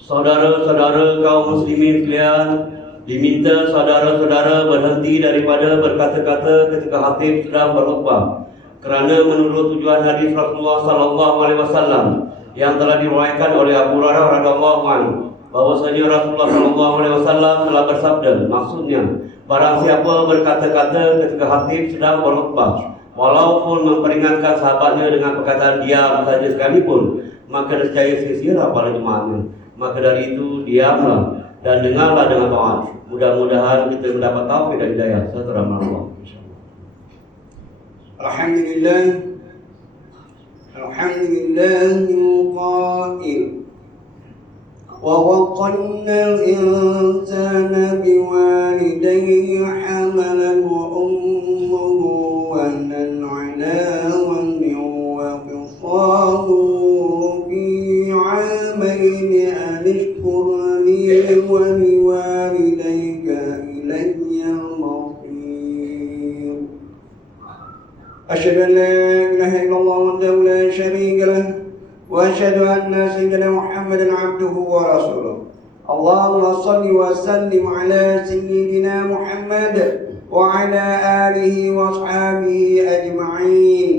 Saudara-saudara kaum muslimin sekalian, diminta saudara-saudara berhenti daripada berkata-kata ketika khatib sedang berkhutbah, kerana menurut tujuan hadis Rasulullah sallallahu alaihi wasallam yang telah diriwayatkan oleh Abu Hurairah radhiyallahu anhu, bahwasanya Rasulullah sallallahu alaihi wasallam telah bersabda, maksudnya barang siapa berkata-kata ketika khatib sedang berkhutbah, walaupun memperingatkan sahabatnya dengan perkataan diam saja sekalipun, maka nescaya sia-sia para jemaatnya. Maka dari itu diamlah dan dengarlah dengan taat. Mudah-mudahan kita mendapat taufik dan hidayah serta rahmat Allah. Alhamdulillah. Alhamdulillahil qail. Wa waqanna al-insana biwalidayhi hamalahu ummuhu wahnan 'ala wahnin wa fisaluhu fi 'amayn an ishkur li wa liwalidayka ilayya al-masir. Asyhadu an la ilaha illallah wahdahu la syarika lah وأشهد أن سيدنا محمدا عبده ورسوله. اللهم صل وسلم على سيدنا محمد وعلى آله وأصحابه أجمعين.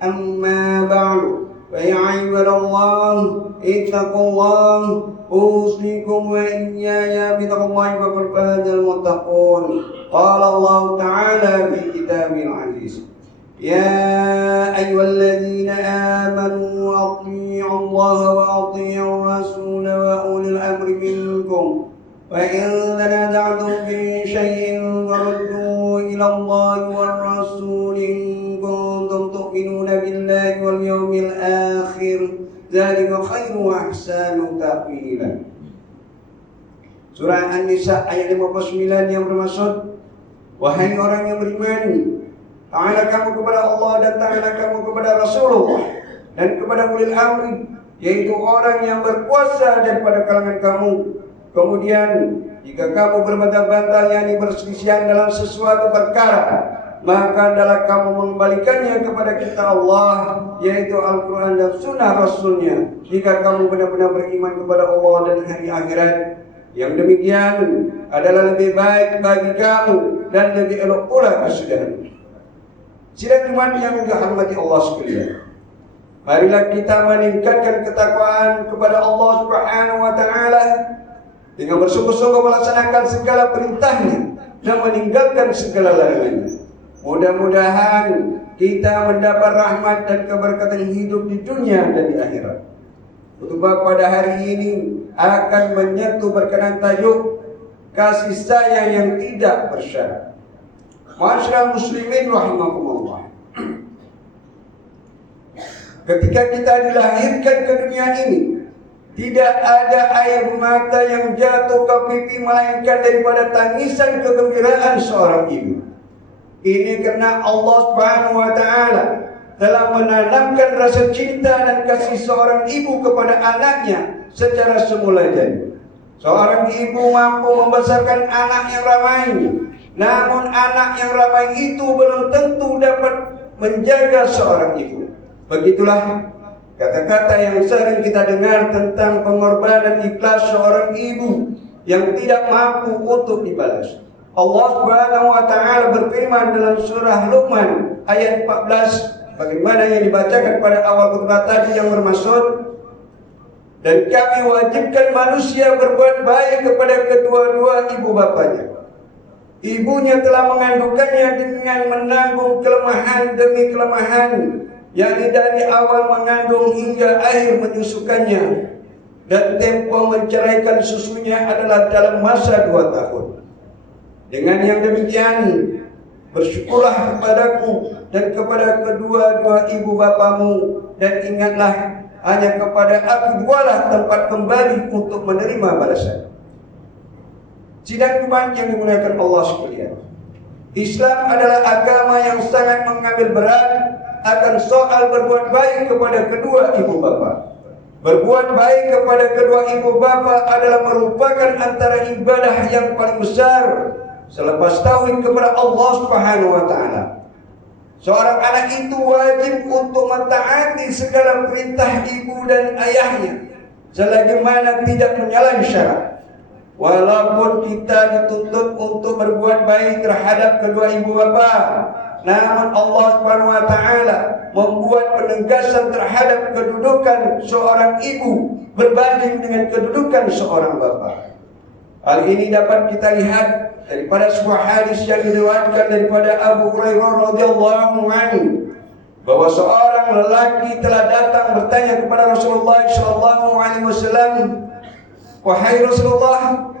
أما بعد فيا عباد الله اتقوا الله أوصيكم وإياي بتقوى الله فقد فاز المتقون. قال الله تعالى في كتابه العزيز: يا أيها الذين آمنوا أطيعوا الله وأطيعوا الرسول وأولي الأمر منكم وإن تنازعتم في شيء فردوه إلى الله والرسول إن كنتم تؤمنون بالله واليوم الآخر ذلك خير وأحسن تأويلا. Surah An-Nisa ayat 59 yang bermaksud, wahai orang yang beriman, taatlah kamu kepada Allah dan taatlah kamu kepada Rasulullah dan kepada ulil amri, yaitu orang yang berkuasa daripada kalangan kamu. Kemudian jika kamu berbantah-bantah yakni berselisihan dalam sesuatu perkara, maka adalah kamu mengembalikannya kepada kitab Allah, yaitu Al-Quran dan Sunnah Rasulnya, jika kamu benar-benar beriman kepada Allah dan hari akhirat. Yang demikian adalah lebih baik bagi kamu dan lebih elok pula kesudahan. Sidang iman yang dirahmati Allah sekalian, marilah kita meningkatkan ketakwaan kepada Allah Subhanahu wa taala dengan bersungguh-sungguh melaksanakan segala perintahnya dan meninggalkan segala larangannya. Mudah-mudahan kita mendapat rahmat dan keberkatan hidup di dunia dan di akhirat. Khutbah pada hari ini akan menyentuh berkenaan tajuk kasih sayang yang tidak bersyarat. Ma'asyiral muslimin rahimakumullah. Ketika kita dilahirkan ke dunia ini, tidak ada air mata yang jatuh ke pipi melainkan daripada tangisan kegembiraan seorang ibu. Ini karena Allah Subhanahu wa taala telah menanamkan rasa cinta dan kasih seorang ibu kepada anaknya secara semula jadi. Seorang ibu mampu membesarkan anak yang ramai, namun anak yang ramai itu belum tentu dapat menjaga seorang ibu. Begitulah kata-kata yang sering kita dengar tentang pengorbanan ikhlas seorang ibu yang tidak mampu untuk dibalas. Allah Subhanahu wa taala berfirman dalam surah Luqman ayat 14, bagaimana yang dibacakan pada awal khutbah tadi yang bermaksud, dan kami wajibkan manusia berbuat baik kepada kedua-dua ibu bapanya. Ibunya telah mengandungkannya dengan menanggung kelemahan demi kelemahan, yakni dari awal mengandung hingga akhir menyusukannya, dan tempo menceraikan susunya adalah dalam masa 2 tahun. Dengan yang demikian, bersyukurlah kepadaku dan kepada kedua-dua ibu bapamu, dan ingatlah hanya kepada aku jualah tempat kembali untuk menerima balasan. Sidang iman yang dimuliakan Allah sekalian, Islam adalah agama yang sangat mengambil berat akan soal berbuat baik kepada kedua ibu bapa. Berbuat baik kepada kedua ibu bapa adalah merupakan antara ibadah yang paling besar selepas tauhid kepada Allah Subhanahu wa taala. Seorang anak itu wajib untuk mentaati segala perintah ibu dan ayahnya, selagi mana tidak menyalahi syarat. Walaupun kita dituntut untuk berbuat baik terhadap kedua ibu bapa, namun Allah Subhanahu wa taala membuat penegasan terhadap kedudukan seorang ibu berbanding dengan kedudukan seorang bapa. Hal ini dapat kita lihat daripada sebuah hadis yang diriwayatkan daripada Abu Hurairah radhiyallahu anhu, bahwa seorang lelaki telah datang bertanya kepada Rasulullah sallallahu alaihi wasallam, "Wahai Rasulullah,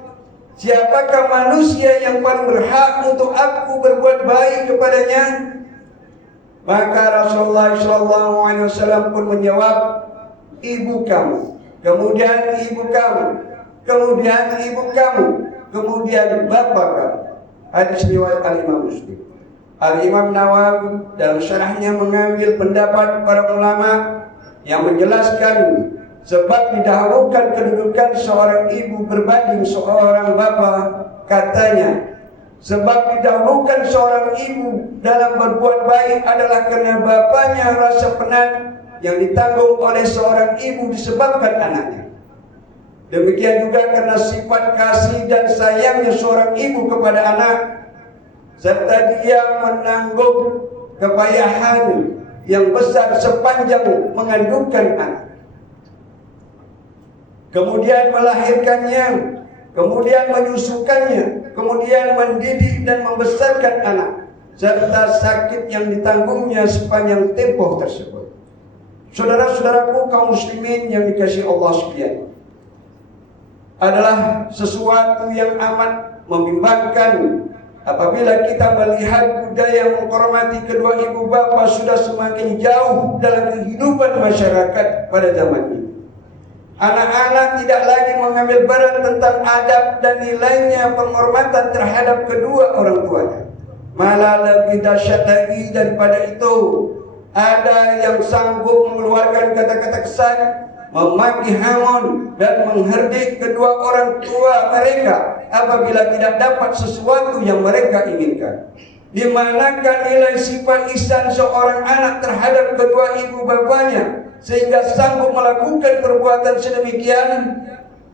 siapakah manusia yang paling berhak untuk aku berbuat baik kepadanya?" Maka Rasulullah sallallahu alaihi wasallam pun menjawab, "Ibu kamu, kemudian ibu kamu, kemudian ibu kamu, kemudian bapak kamu." Hadis riwayat Al-Imam Muslim. Al-Imam Nawawi dalam syarahnya mengambil pendapat para ulama yang menjelaskan sebab didahulukan kedudukan seorang ibu berbanding seorang bapa. Katanya, sebab didahulukan seorang ibu dalam berbuat baik adalah karena bapaknya rasa penat yang ditanggung oleh seorang ibu disebabkan anaknya. Demikian juga karena sifat kasih dan sayangnya seorang ibu kepada anak, serta dia menanggung kepayahan yang besar sepanjang mengandungkan anak, kemudian melahirkannya, kemudian menyusukannya, kemudian mendidik dan membesarkan anak, serta sakit yang ditanggungnya sepanjang tempoh tersebut. Saudara-saudaraku kaum muslimin yang dikasihi Allah sekalian, adalah sesuatu yang amat membimbangkan apabila kita melihat budaya menghormati kedua ibu bapa sudah semakin jauh dalam kehidupan masyarakat pada zaman ini. Anak-anak tidak lagi mengambil berat tentang adab dan nilainya penghormatan terhadap kedua orang tuanya. Malah lebih dahsyat lagi daripada itu, ada yang sanggup mengeluarkan kata-kata kesan, memaki hamon dan mengherdik kedua orang tua mereka apabila tidak dapat sesuatu yang mereka inginkan. Di manakah nilai sifat ihsan seorang anak terhadap kedua ibu bapanya sehingga sanggup melakukan perbuatan sedemikian?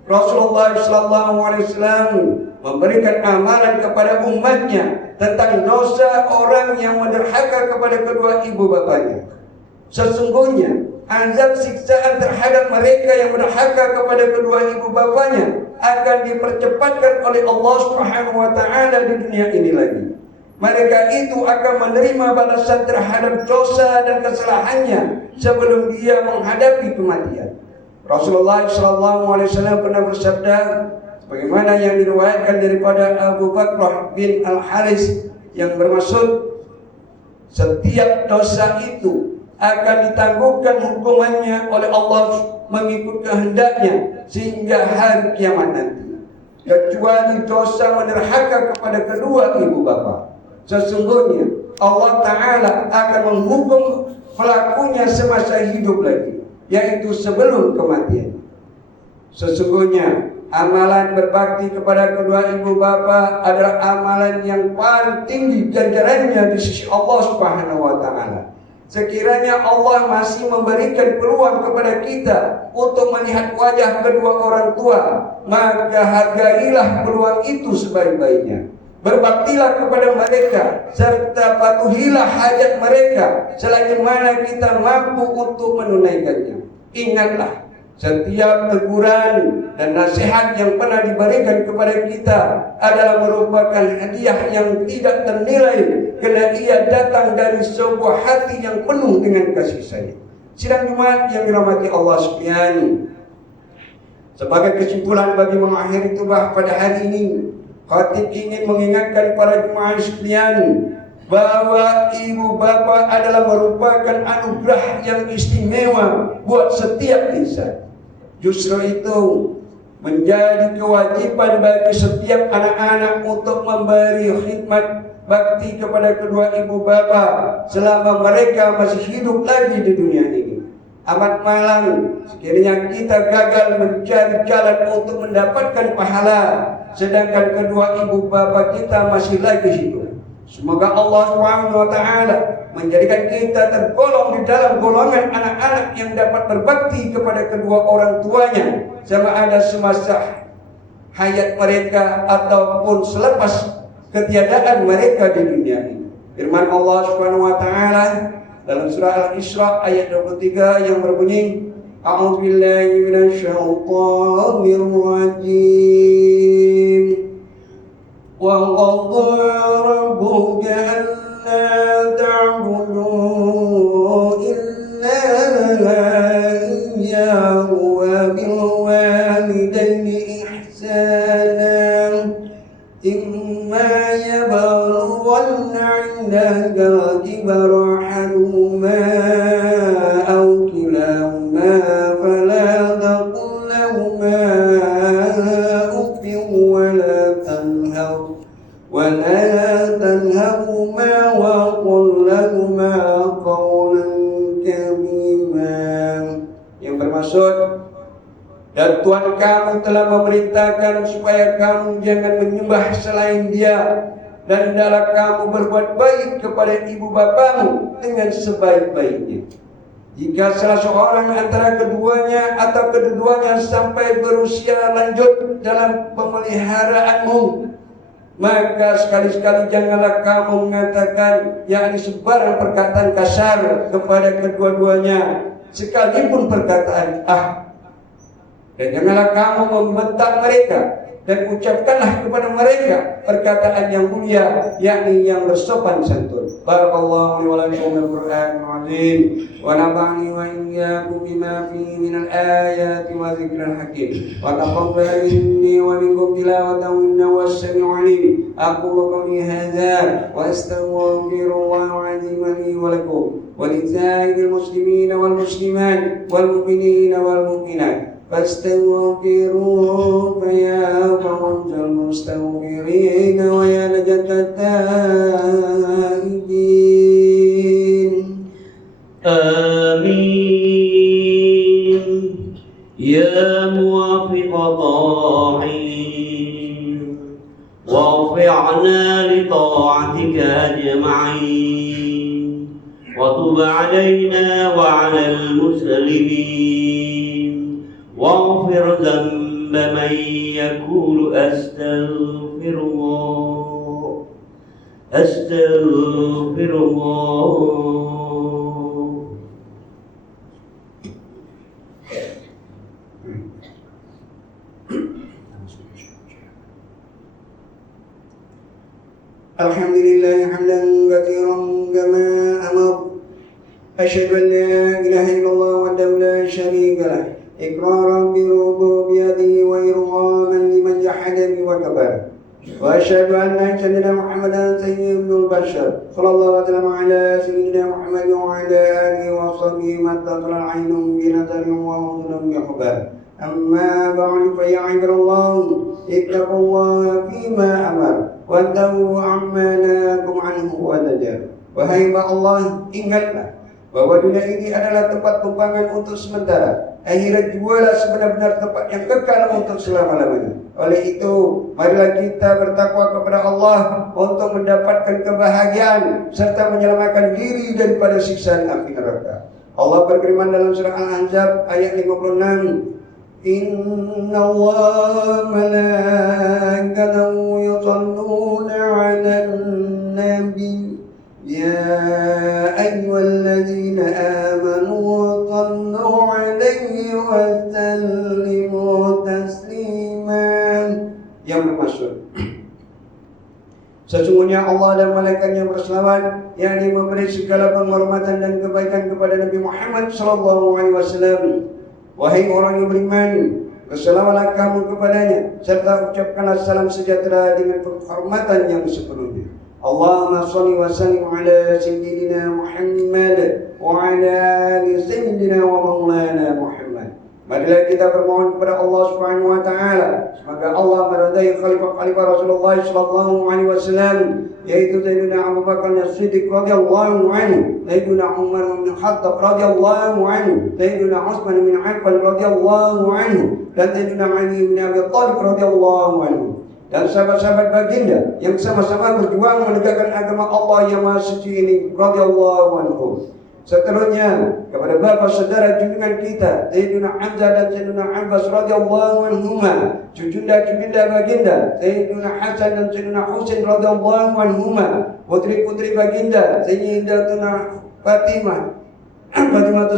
Rasulullah SAW memberikan amalan kepada umatnya tentang dosa orang yang menderhaka kepada kedua ibu bapanya. Sesungguhnya azab siksaan terhadap mereka yang berhaka kepada kedua ibu bapanya akan dipercepatkan oleh Allah Subhanahu wa taala di dunia ini lagi. Mereka itu akan menerima balasan terhadap dosa dan kesalahannya sebelum dia menghadapi kematian. Rasulullah SAW pernah bersabda, sebagaimana yang diriwayatkan daripada Abu Bakrah bin Al-Haris, yang bermaksud setiap dosa itu akan ditanggungkan hukumannya oleh Allah mengikut kehendaknya sehingga hari kiamat nanti, kecuali dosa menerhaka kepada kedua ibu bapa. Sesungguhnya Allah Ta'ala akan menghukum pelakunya semasa hidup lagi, yaitu sebelum kematian. Sesungguhnya amalan berbakti kepada kedua ibu bapa adalah amalan yang paling tinggi ganjarannya di sisi Allah Subhanahu wa taala. Sekiranya Allah masih memberikan peluang kepada kita untuk melihat wajah kedua orang tua, maka hargailah peluang itu sebaik-baiknya. Berbaktilah kepada mereka serta patuhilah hajat mereka selagi mana kita mampu untuk menunaikannya. Ingatlah, setiap teguran dan nasihat yang pernah diberikan kepada kita adalah merupakan hadiah yang tidak ternilai karena ia datang dari sebuah hati yang penuh dengan kasih sayang. Sidang Jumat yang dirahmati Allah sekalian, sebagai kesimpulan bagi mengakhiri khutbah pada hari ini, khatib ingin mengingatkan para jemaah sekalian bahwa ibu bapa adalah merupakan anugerah yang istimewa buat setiap insan. Justru itu menjadi kewajiban bagi setiap anak-anak untuk memberi khidmat bakti kepada kedua ibu bapa selama mereka masih hidup lagi di dunia ini. Amat malang sekiranya kita gagal mencari jalan untuk mendapatkan pahala sedangkan kedua ibu bapa kita masih lagi hidup. Semoga Allah Subhanahu wa taala menjadikan kita tergolong di dalam golongan anak-anak yang dapat berbakti kepada kedua orang tuanya sama ada semasa hayat mereka ataupun selepas ketiadaan mereka di dunia ini. Firman Allah Subhanahu wa taala dalam surah Al-Isra ayat 23 yang berbunyi, A'udzubillahi minasyaitonir rajim. Wa qadara rabbuka alla ta'budu illa iyyahu wa bil walidayni ihsana. Imma yablughanna 'indaka kibara ahaduhuma aw kilahuma fala taqul lahuma uffin ولا تنهرهما وقل لهما قولا كريما. Yang bermaksud, dan Tuhan kamu telah memerintahkan supaya kamu jangan menyembah selain Dia, dan hendaklah kamu berbuat baik kepada ibu bapamu dengan sebaik-baiknya. Jika salah seorang antara keduanya atau kedua-duanya sampai berusia lanjut dalam pemeliharaanmu, maka sekali-sekali janganlah kamu mengatakan yakni sebarang perkataan kasar kepada kedua-duanya, sekalipun perkataan dan janganlah kamu membentak mereka, dan ucapkanlah kepada mereka perkataan yang mulia, yakni yang bersopan santun. Barakallahu li wa lakum bil Qur'anil azim wa nafa'ani wa iyyakum bima fihi minal ayati wa dzikril hakim wa taqabbal minni wa minkum tilawatahu innahu was-sami'ul 'alim. Aqulu qawli hadza wa astaghfirullahal 'azim li wa lakum wa lisa'iril muslimina wal muslimat wal mu'minina wal mu'minat فاستغفروه فيا فوز المستغفرين ويا نجاة التائبين. آمين يا موافق طاعين وارفعنا لطاعتك أجمعين وتب علينا وعلى المسلمين واغفر ذنب من يقول أستغفر الله أستغفر الله. الحمد لله حمدا كثيرا كما أمر. أشهد أن لا إله إلا الله وحده لا شريك له إقرارا بربوبيته وإرغاما لمن جحد به وكفر. وأشهد أن سيدنا محمدا سيد البشر صلى الله وسلم على سيدنا محمد وعلى آله وصحبه ما اتصل العين بنظر وأذن بخبر. أما بعد فيا عباد الله اتقوا الله فيما أمر وانتهوا عما نهاكم عنه وزجر. Wahai Allah, ingatlah bahwa dunia ini adalah tempat tumpangan untuk sementara. Akhirat jualah sebenar-benar tempat yang kekal untuk selama-lamanya. Oleh itu, marilah kita bertakwa kepada Allah untuk mendapatkan kebahagiaan serta menyelamatkan diri daripada siksaan api neraka. Allah berfirman dalam surah Al-Ahzab ayat 56, Inna Allah malaikatahu yusalluna 'alan nabi ya ayyuhalladzina amanu sallu 'alaihi wa sallimu taslima. Yang bermaksud, sesungguhnya Allah dan malaikatnya berselawat, yakni memberi segala penghormatan dan kebaikan kepada Nabi Muhammad SAW. Wahai orang yang beriman, berselawatlah kamu kepadanya serta ucapkanlah salam sejahtera dengan penghormatan yang sepenuhnya. Allahumma shalli wa sallim ala sayyidina Muhammad wa ala ali sayyidina wa maulana Muhammad. Marilah kita bermohon kepada Allah Subhanahu wa taala semoga Allah meridai khalifah Rasulullah sallallahu alaihi wasallam, yaitu Sayyidina Abu Bakar As-Siddiq radhiyallahu anhu, Sayyidina Umar bin Khattab radhiyallahu anhu, Sayyidina Utsman bin Affan radhiyallahu anhu, dan Sayyidina Ali bin Abi Thalib radhiyallahu anhu, dan sahabat-sahabat baginda yang sama-sama berjuang menegakkan agama Allah yang Maha Suci ini radhiyallahu anhum. Seterusnya kepada bapa saudara junjungan kita Sayyidina Hamzah dan Sayyidina Abbas radhiyallahu anhuma, cucunda baginda Sayyidina Hasan dan Sayyidina Husain radhiyallahu anhuma, putri-putri baginda Sayyidatuna Fatimah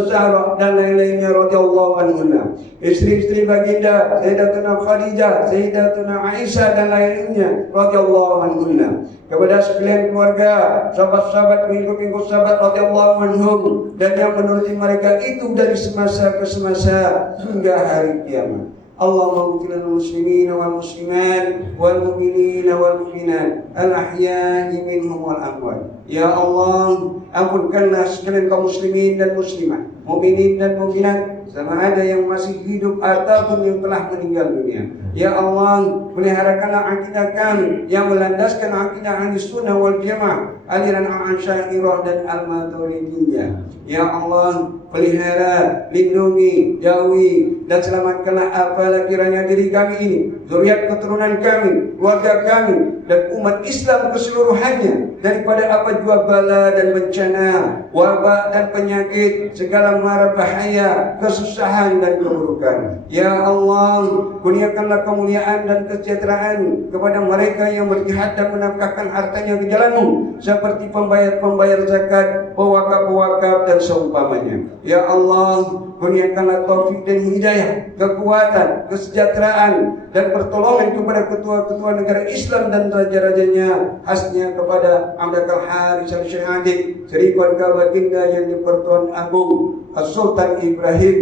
Zahra dan lain-lainnya radhiyallahu anhunna, istri-istri baginda Sayyidatuna Khadijah, Sayyidatuna Aisyah dan lainnya radhiyallahu anhunna, kepada sekalian keluarga, sahabat-sahabat, pengikut-pengikut sahabat radhiyallahu anhum dan yang menuruti mereka itu dari semasa ke semasa hingga hari kiamat. Allahumma ighfir lil muslimina wal muslimat wal mu'minina wal mu'minat al ahya'i minhum wal amwat. Ya Allah, ampunkanlah sekalian kaum muslimin dan muslimat, mukminin dan mukminat, sama ada yang masih hidup ataupun yang telah meninggal dunia. Ya Allah, peliharakanlah akidah kami yang melandaskan akidah Ahlussunnah wal Jamaah, aliran Asy'ariyah dan Al-Maturidiyah. Ya Allah, pelihara, lindungi, jauhi dan selamatkanlah apalah kiranya diri kami ini, zuriat keturunan kami, keluarga kami dan umat Islam keseluruhannya daripada apa jua bala dan bencana, wabak dan penyakit, segala mara bahaya, kesusahan dan keburukan. Ya Allah, kurniakanlah kemuliaan dan kesejahteraan kepada mereka yang berjihad dan menafkahkan hartanya ke jalan-Mu, seperti pembayar-pembayar zakat, pewakaf-pewakaf dan seumpamanya. Ya Allah, kurniakanlah taufik dan hidayah, kekuatan, kesejahteraan dan pertolongan kepada ketua-ketua negara Islam dan raja-rajanya, khasnya kepada Amdakal Haris al-Syahid, Sri Keluarga Baginda yang di-Pertuan Agung Sultan Ibrahim,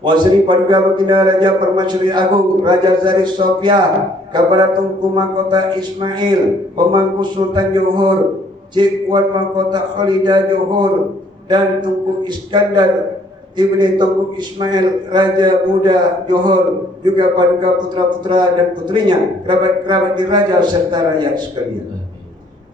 Wasri Keluarga Baginda Raja Permasyuri Agung Raja Zari Sofia, kepada Tunku Mahkota Ismail, Pemangku Sultan Johor, Cik Wan Mahkota Khalidah Johor, dan Tunku Iskandar Ibni Tunku Ismail Raja Muda Johor, juga paduka putra-putra dan putrinya, kerabat-kerabat diraja serta rakyat sekalian.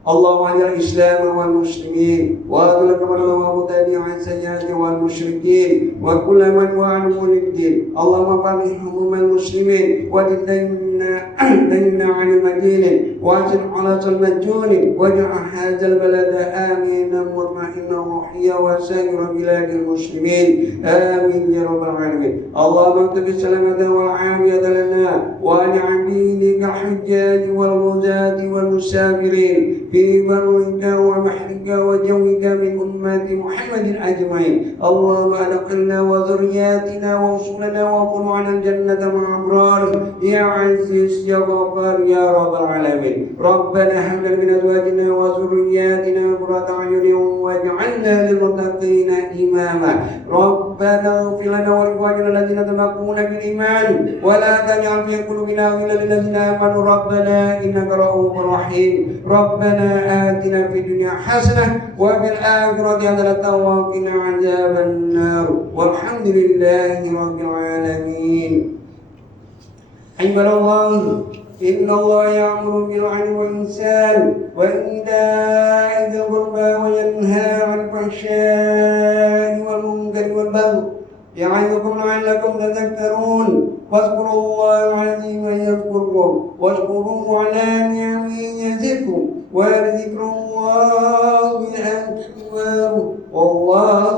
Allahumma ajal Islam wal muslimin wa adul kamal wa mutadi'an sayyati wal musyrikin wa kullu man wa'anu lid-din. Allahumma fa'alih humul muslimin wa dinna 'anil madinin wa ajil 'ala al-majuni wa ja'al hadzal balada aminan mutma'innan muhiyya wa sa'ira biladil muslimin. Amin ya rabbal alamin. Allahumma tabi salamatan wal 'afiyatan lana wa li'abidika al-hujjaj wal muzati wal musafirin في برك وبحرك وجوك من أمة محمد أجمعين. اللهم أدخلنا وذرياتنا ووصلنا وقلوعنا الجنة مع أبرار يا عزيز يا غفار يا رب العالمين. ربنا هب لنا من أزواجنا وذرياتنا قرة أعين واجعلنا للمتقين إماما. ربنا اغفر لنا ولإخواننا الذين سبقونا بالإيمان ولا تجعل في قلوبنا غلا للذين آمنوا ربنا إنك رؤوف رحيم. ربنا آتنا في الدنيا حسنة وفي الآخرة حسنة وقنا عذاب النار والحمد لله رب العالمين. عباد الله، إن الله يأمر بالعدل والإحسان وإيتاء ذي القربى وينهى عن الفحشاء والمنكر والبغي يعظكم لعلكم تذكرون. واذكروا الله العظيم يذكركم واشكروه على نعمه يزدكم ولذكر الله أكبر والله